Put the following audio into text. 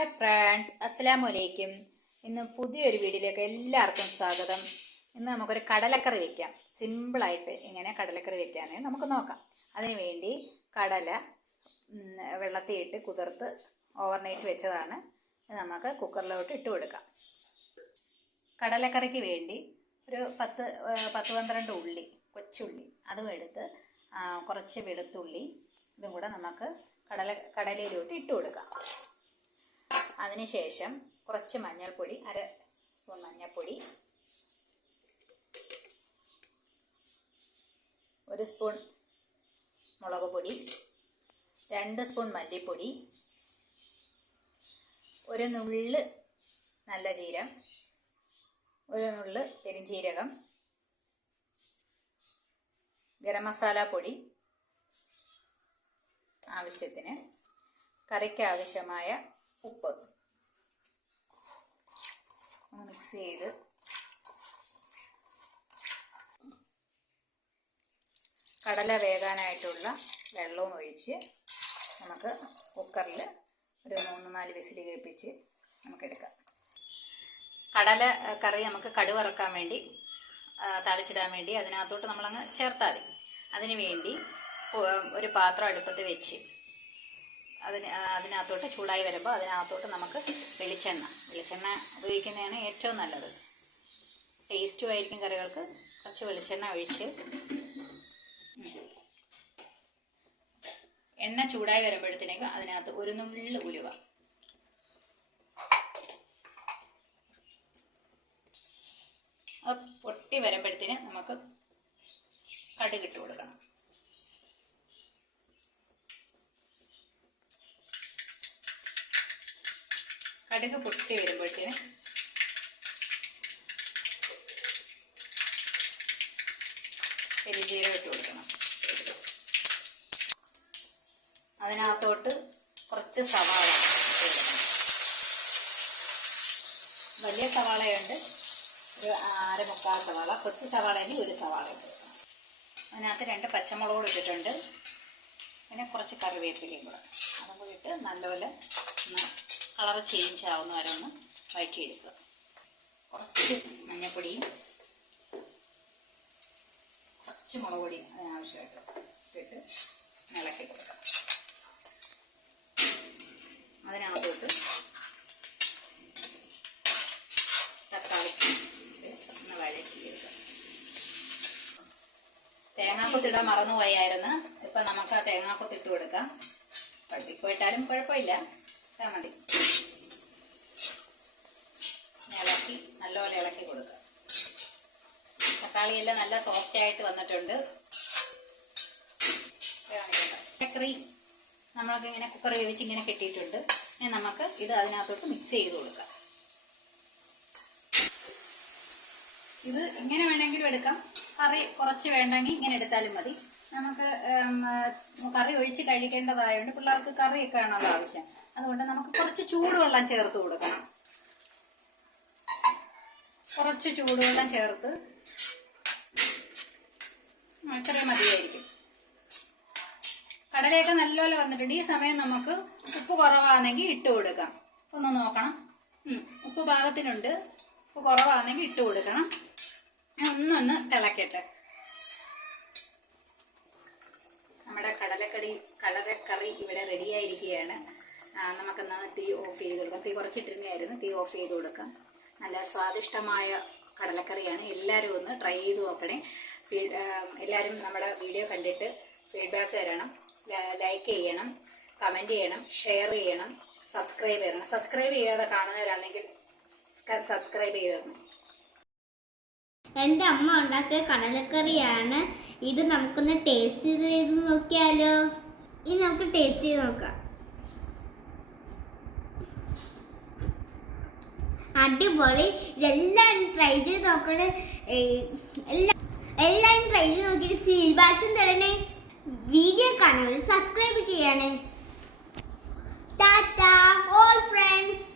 Hi friends, അസ്സലാമു അലൈക്കും. ഇന്ന് പുതിയൊരു വീഡിയോയിലേക്ക് എല്ലാവർക്കും സ്വാഗതം. ഇന്ന് നമുക്കൊരു കടലക്കറി വയ്ക്കാം. സിമ്പിളായിട്ട് എങ്ങനെ കടലക്കറി വയ്ക്കാമെന്ന് നമുക്ക് നോക്കാം. അതിനു വേണ്ടി കടല വെള്ളത്തിൽ ഇട്ട് കുതിർത്ത് ഓവർനൈറ്റ് വെച്ചതാണ്. നമുക്ക് കുക്കറിലോട്ട് ഇട്ട് കൊടുക്കാം. കടലക്കറിക്ക് വേണ്ടി ഒരു 10-12 ഉള്ളി, കൊച്ചുള്ളി അതും എടുത്ത് കുറച്ച് വെളുത്തുള്ളി ഇതും കൂടെ നമുക്ക് കടലയിലോട്ട് ഇട്ട് കൊടുക്കാം. അതിനുശേഷം കുറച്ച് മഞ്ഞൾപ്പൊടി, 1/2 സ്പൂൺ മഞ്ഞൾപ്പൊടി, 1 സ്പൂൺ മുളക് പൊടി, 2 സ്പൂൺ മല്ലിപ്പൊടി, ഒരു നുള്ള് നല്ല ജീരകം, ഒരു നുള്ള് പെരിഞ്ജീരകം, ഗരം മസാല പൊടി ആവശ്യത്തിന്, കറിക്ക് ആവശ്യമായ ഉപ്പ് മിക്സ് ചെയ്ത് കടല വേകാനായിട്ടുള്ള വെള്ളവും ഒഴിച്ച് നമുക്ക് കുക്കറിൽ ഒരു 3-4 വിസിൽ കേൾപ്പിച്ച് നമുക്കെടുക്കാം. കടല കറി നമുക്ക് കടുക് വറക്കാൻ വേണ്ടി താളിച്ചിടാൻ വേണ്ടി അതിനകത്തോട്ട് നമ്മളങ്ങ് ചേർത്താൽ മതി. അതിന് വേണ്ടി ഒരു പാത്രം അടുപ്പത്ത് വെച്ച് അതിനകത്തോട്ട് ചൂടായി വരുമ്പോൾ അതിനകത്തോട്ട് നമുക്ക് വെളിച്ചെണ്ണ ഉപയോഗിക്കുന്നതാണ് ഏറ്റവും നല്ലത്. ടേസ്റ്റും ആയിരിക്കും കറികൾക്ക്. കുറച്ച് വെളിച്ചെണ്ണ ഒഴിച്ച് എണ്ണ ചൂടായി വരുമ്പോഴത്തേക്ക് അതിനകത്ത് ഒരു നുള്ള് ഉലുവ, അത് പൊട്ടി വരുമ്പോഴത്തേന് നമുക്ക് കടുക് ഇട്ട് കൊടുക്കണം. കടുക് പൊട്ടി വരുമ്പോഴത്തേന് പെരിഞ്ജീരകം ഇട്ട് കൊടുക്കണം. അതിനകത്തോട്ട് കുറച്ച് സവാള ഇട്ട് കൊടുക്കണം. വലിയ സവാളയുണ്ട്, ഒരു 1/4 സവാള. കൊച്ചു സവാളയിൽ 1 സവാള ഇട്ട് കൊടുക്കണം. അതിനകത്ത് 2 പച്ചമുളക് ഇട്ടിട്ടുണ്ട്. പിന്നെ കുറച്ച് കറിവേപ്പിലയും കൂടെ അതും കൂടി ഇട്ട് നല്ലപോലെ കളർ ചേഞ്ച് ആവുന്ന വരെ ഒന്ന് വഴറ്റിയെടുക്കുക. കുറച്ച് മഞ്ഞൾപ്പൊടിയും കുറച്ച് മുളക് പൊടിയും അതിനാവശ്യമായിട്ട് ഇട്ടിട്ട് ഇളക്കി കൊടുക്കാം. അതിനകത്തോട്ട് തക്കാളി ഒന്ന് വഴറ്റിയെടുക്കാം. തേങ്ങാക്കൊത്തിടാൻ മറന്നുപോയായിരുന്നു. ഇപ്പം നമുക്ക് ആ തേങ്ങാക്കൊത്തിട്ട് കൊടുക്കാം. പട്ടിപ്പോയിട്ടാലും കുഴപ്പമില്ല, മതി. ഇളക്കി നല്ലപോലെ ഇളക്കി കൊടുക്കുക. തക്കാളിയെല്ലാം നല്ല സോഫ്റ്റ് ആയിട്ട് വന്നിട്ടുണ്ട്. കറി നമ്മളൊക്കെ ഇങ്ങനെ കുക്കർ വേവിച്ച് ഇങ്ങനെ കെട്ടിയിട്ടുണ്ട്. ഇനി നമുക്ക് ഇത് അതിനകത്തോട്ട് മിക്സ് ചെയ്ത് കൊടുക്കാം. ഇത് ഇങ്ങനെ വേണമെങ്കിലും എടുക്കാം. കറി കുറച്ച് വേണ്ടെങ്കിൽ ഇങ്ങനെ എടുത്താലും മതി. നമുക്ക് കറി ഒഴിച്ച് കഴിക്കേണ്ടതായതുകൊണ്ട് പിള്ളേർക്ക് കറിയൊക്കെ ആണല്ലോ ആവശ്യം. അതുകൊണ്ട് നമുക്ക് കുറച്ച് ചൂടുവെള്ളം ചേർത്ത് കൊടുക്കണം. കുറച്ച് ചൂടുവെള്ളം ചേർത്ത് ഇത്രയും മതിയായിരിക്കും. കടലയൊക്കെ നല്ലപോലെ വന്നിട്ടുണ്ട്. ഈ സമയം നമുക്ക് ഉപ്പ് കുറവാണെങ്കിൽ ഇട്ട് കൊടുക്കാം. ഒന്ന് നോക്കണം. ഉപ്പ് പാകത്തിനുണ്ട്. ഉപ്പ് കുറവാണെങ്കിൽ ഇട്ട് കൊടുക്കണം. ഒന്നൊന്ന് തിളക്കട്ടെ. നമ്മുടെ കടലക്കറി ഇവിടെ റെഡിയായിരിക്കുകയാണ്. നമുക്കെന്നാ തീ ഓഫ് ചെയ്ത് കൊടുക്കാം. തീ കുറച്ചിട്ടിരുന്നായിരുന്നു. തീ ഓഫ് ചെയ്ത് കൊടുക്കാം. നല്ല സ്വാദിഷ്ടമായ കടലക്കറിയാണ്. എല്ലാവരും ഒന്ന് ട്രൈ ചെയ്ത് നോക്കണേ. എല്ലാവരും നമ്മുടെ വീഡിയോ കണ്ടിട്ട് ഫീഡ്ബാക്ക് തരണം. ലൈക്ക് ചെയ്യണം, കമൻറ്റ് ചെയ്യണം, ഷെയർ ചെയ്യണം, സബ്സ്ക്രൈബ് ചെയ്യണം. സബ്സ്ക്രൈബ് ചെയ്യാതെ കാണുന്നവരാണെങ്കിൽ സബ്സ്ക്രൈബ് ചെയ്തരണം. എൻ്റെ അമ്മ ഉണ്ടാക്കിയ കടലക്കറിയാണ് ഇത്. നമുക്കൊന്ന് ടേസ്റ്റ് ചെയ്ത് നോക്കിയാലോ? ഇനി നമുക്ക് ടേസ്റ്റ് ചെയ്ത് നോക്കാം. അടിപൊളി. ഇതെല്ലാവരും ട്രൈ ചെയ്ത് നോക്കണേ. എല്ലാവരും ട്രൈ ചെയ്ത് നോക്കിയിട്ട് ഫീഡ്ബാക്കും തരണേ. വീഡിയോ കാണുന്നത് സബ്സ്ക്രൈബ് ചെയ്യണേ. Tata all friends.